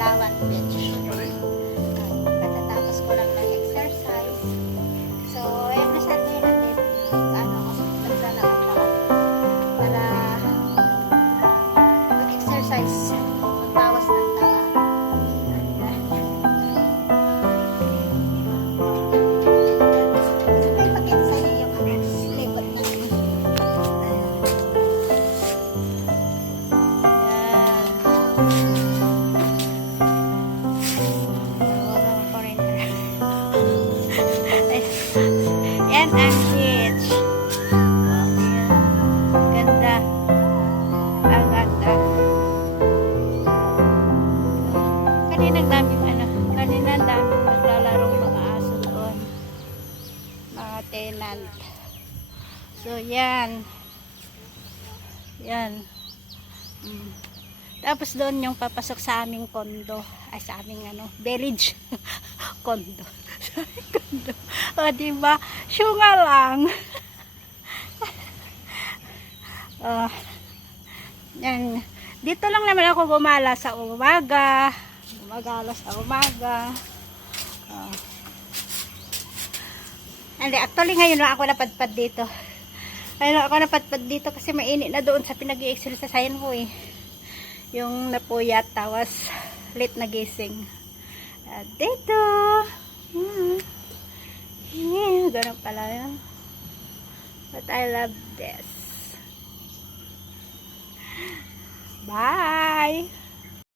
Palawan Beach. Katatapos ko lang nag-exercise. So, ayun na siya din natin. Naglalakad pa ako para mag-exercise. Magbawas ng taba. Sabay pakita sa'yo yung likod natin. Yan ang beach. Ganda. Ang ganda. Kanina daming naglalarong mga aso doon. Mga tenant. So, yan. Yan. Tapos doon yung papasok sa aming kondo. Ay, sa aming village. Kondo. Kondo. O, diba? Syunga lang. Yan. Dito lang naman ako gumala sa umaga. Gumagala sa umaga. Actually, ngayon lang ako napadpad dito. Ngayon ako napadpad dito kasi mainit na doon sa pinag-i-exercisean ko eh. Yung napuyat, tawas late na gising. At dito. Ganun pala yun. But I love this. Bye!